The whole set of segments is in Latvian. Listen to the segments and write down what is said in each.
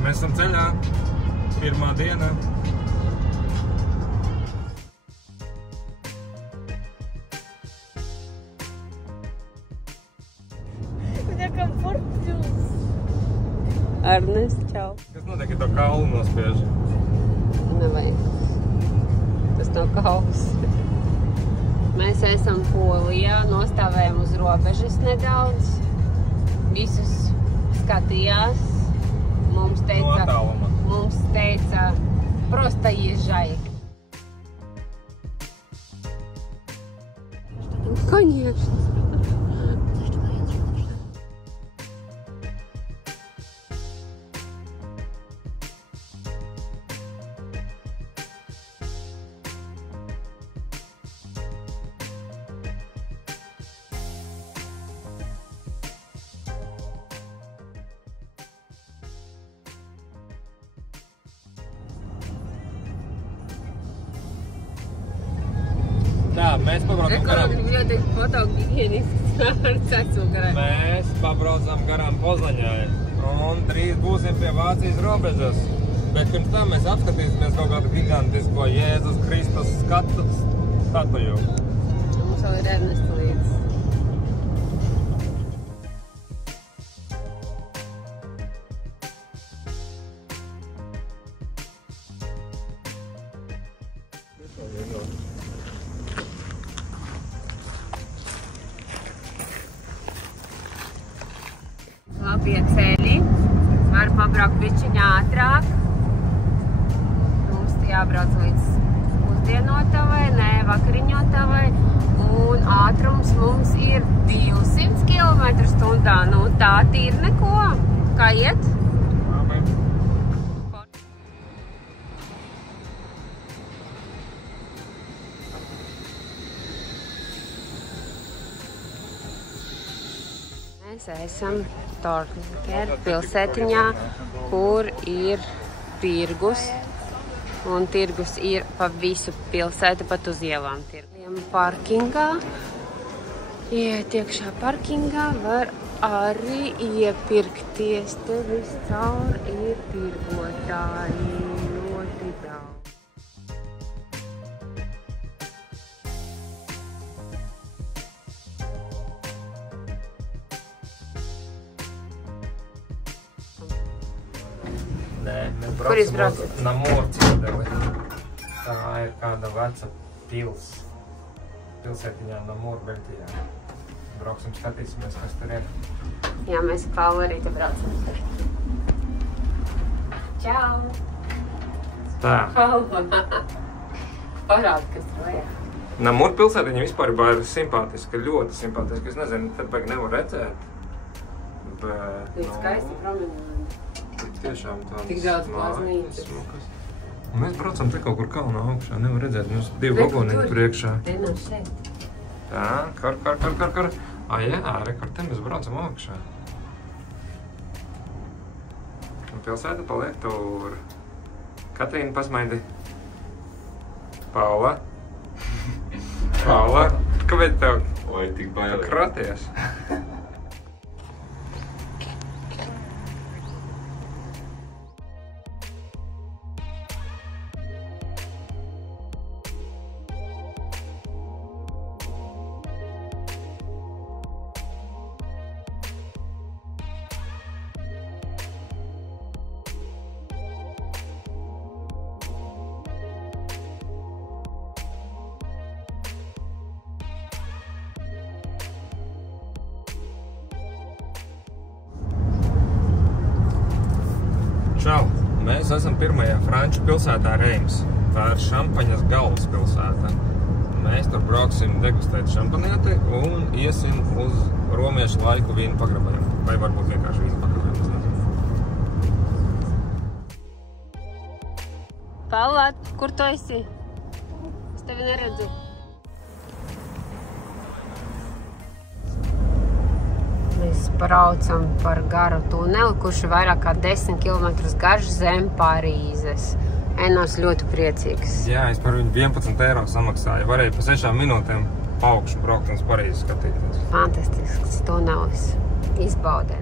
Mēs esam ceļā. Pirmā diena. Arnes, čau. Kas notiek, ja to kaulu nospiež? Nevajag. Tas nav kauls. Mēs esam Polijā, nostāvējam uz robežas nedaudz. Visus skatījās. Mums teica, просто езжай. Конечно. Tā, mēs pabraucam garām. Ļoti fotogihienisks. Mēs pabraucam garām Poznaņai. Un drīz būsim pie Vācijas robežas. Bet pirms tam mēs apskatīsimies kaut kādu gigantisko Jēzus Kristus statuju. Mums vēl ir Ernesta līdz. Labie ceļi, var pabraukt bišķiņā ātrāk. Mums jābrauc līdz pusdienotavai, ne vakariņotavai. Un ātrums mums ir 200 km/h. Nu, tā tīri neko. Kā iet? Labi. Mēs esam Torker pilsētiņā, kur ir tirgus. Un tirgus ir pa visu pilsētu, pat uz ielām. Parkingā. Iet iekšā parkingā var arī iepirkties. Te viscaur ir tirgotāji. Ļoti daudz. Nē, mēs Kur jūs braucat? braucam na Mūrciedeli. Tā ir kāda veca pilsētiņā no Mūrbeļtijā. Brauksim, skatīsimies, kas tur ir. Jā, mēs ar Paulu arī te braucam. Čau! Tā. Paula! Parādi, kas tur vajag. Na Mūr pilsētiņa vispār ir simpātiska, ļoti simpātiska. Es nezinu, tad baigi nevar redzēt. Bet, Ir skaisti promenādi. Tiešām tādas Tik daudz baznīcas. smukas. Un mēs braucam te kaut kur kalnā augšā, nevar redzēt, mums 2 vagoniņi priekšā. Te nav šeit. Tā, kar. Jā, rekord, te mēs braucam augšā. Un pilsēta paliek tur. Katrīna, pasmaidi. Paula. Paula, kāpēc tev? Oi, tik bailīgi. Kraties. Čau! Mēs esam pirmajā franču pilsētā Reims. Tā ir šampaņas galvaspilsēta. Mēs tur brauksim degustēt šampanieti un iesim uz romiešu laiku vīnu pagrabiem. Vai varbūt vienkārši vīnu pagrabiem, es nezinu. Paula, kur tu esi? Es tevi neredzu. Mēs braucam par garu tuneli, kurš ir vairāk kā 10 km garš zem Parīzes. Enos ļoti priecīgs. Jā, es par viņu 11 eiro samaksāju. Varēju pa 6 minūtēm pa augšu braukt un uz Parīzi skatīties. Fantastisks tunelis. Izbaudē.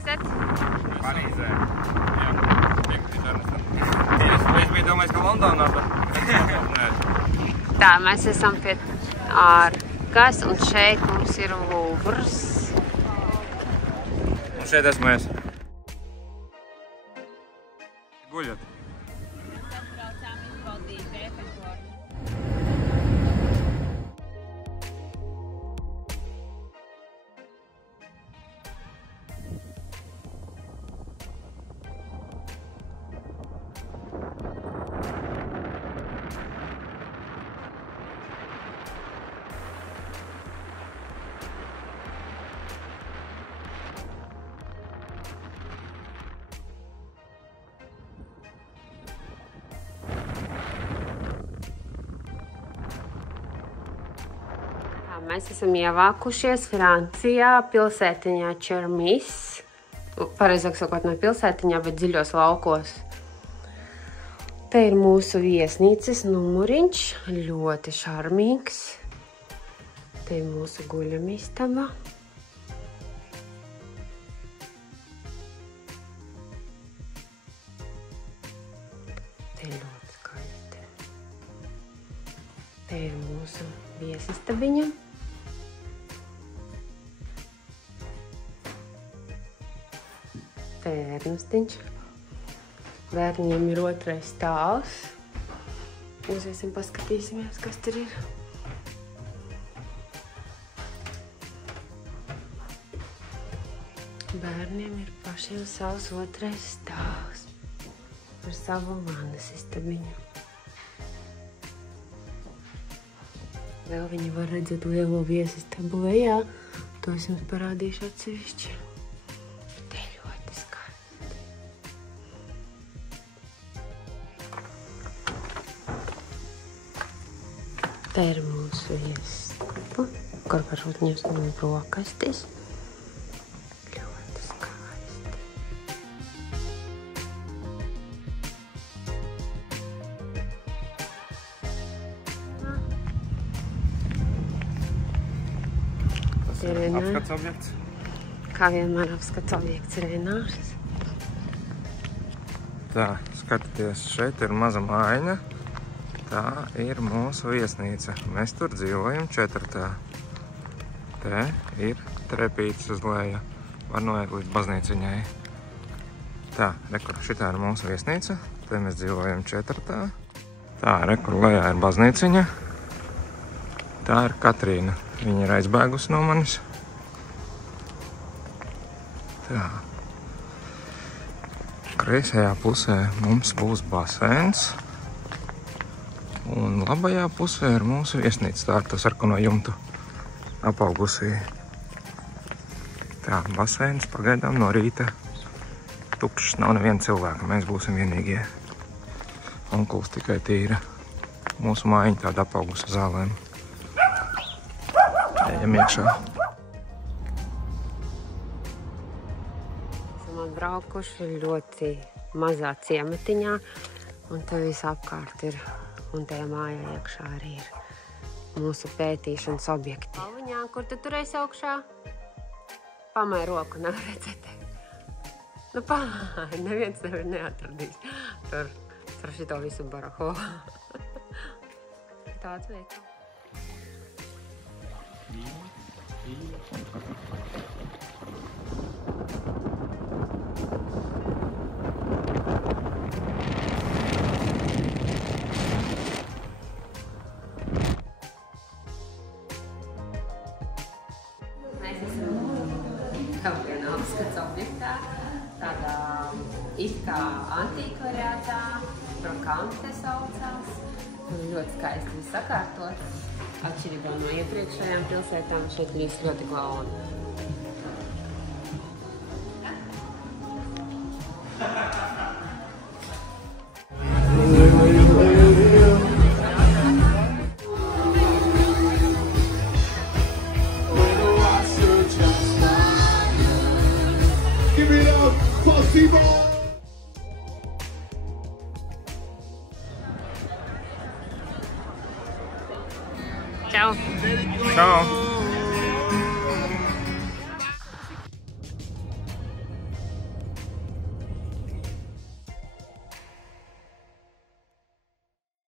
esat? Parīzē. Jā, es biju domājis, ka Londonā, bet Tā, mēs esam pie ārkas, un šeit mums ir Louvres. Un šeit esmu es. Guļat. Braucām izbaudīt Ēfeļtorni. Mēs esam ievākušies Francijā, pilsētiņā Čermis. Pareizāk sakot, ne pilsētiņā, bet dziļos laukos. Te ir mūsu viesnīcas numuriņš, ļoti šarmīgs. Te ir mūsu guļamistaba. Te ir ļoti skaisti. Te ir mūsu viesistabiņa. Te ir ērnustiņš. Bērniem ir otrais stāvs. Uziesim, paskatīsimies, kas tur ir. Bērniem ir pašiem savs otrais stāvs. Ar savu vannas istabiņu. Vēl viņi var redzēt lielo viesistabu lejā. To es jums parādīšu atsevišķi. Te ir mūsu viesistaba, kur var uzņemt no brokastis. Ļoti skaisti. Tas ir apskats objekts. Kā vienmēr apskats objekts Renārs. Tā, skatieties, šeit ir maza mājiņa. Tā ir mūsu viesnīca. Mēs tur dzīvojam 4. Te ir trepītes uz leju. Var noiet līdz baznīciņai. Tā, rekur, šitā ir mūsu viesnīca. Te mēs dzīvojam 4. Tā, rekur, lejā ir baznīciņa. Tā ir Katrīna. Viņa ir aizbēgusi no manis. Tā. Kreisajā pusē mums būs baseins. Un labajā pusē ir mūsu viesnīca, tā ar to sarkano jumtu apaugusī. Tā, baseins pagaidām no rīta tukšs, nav neviena cilvēka, mēs būsim vienīgie. Onkuls tikai tīra. Mūsu mājiņa tāda apaugusa zālēm. Ejam iekšā. Esam atbraukuši ļoti mazā ciematiņā, un te visapkārt ir. Un tajā mājā iekšā arī ir mūsu pētīšanas objekti. Palviņā, kur tu turēsi augšā? Pamēr roku, nav redzēt. Nu, neviens nevar neatradīs. Tur šito visu baraho. Tāds veikals. Kaut vienā apskats objektā, tādā it kā antīkvariātā, Brokante saucās. Ļoti skaisti viss sakārtots. Atšķirībā no iepriekšējām pilsētām šeit viss ļoti glauni. Čau! Čau!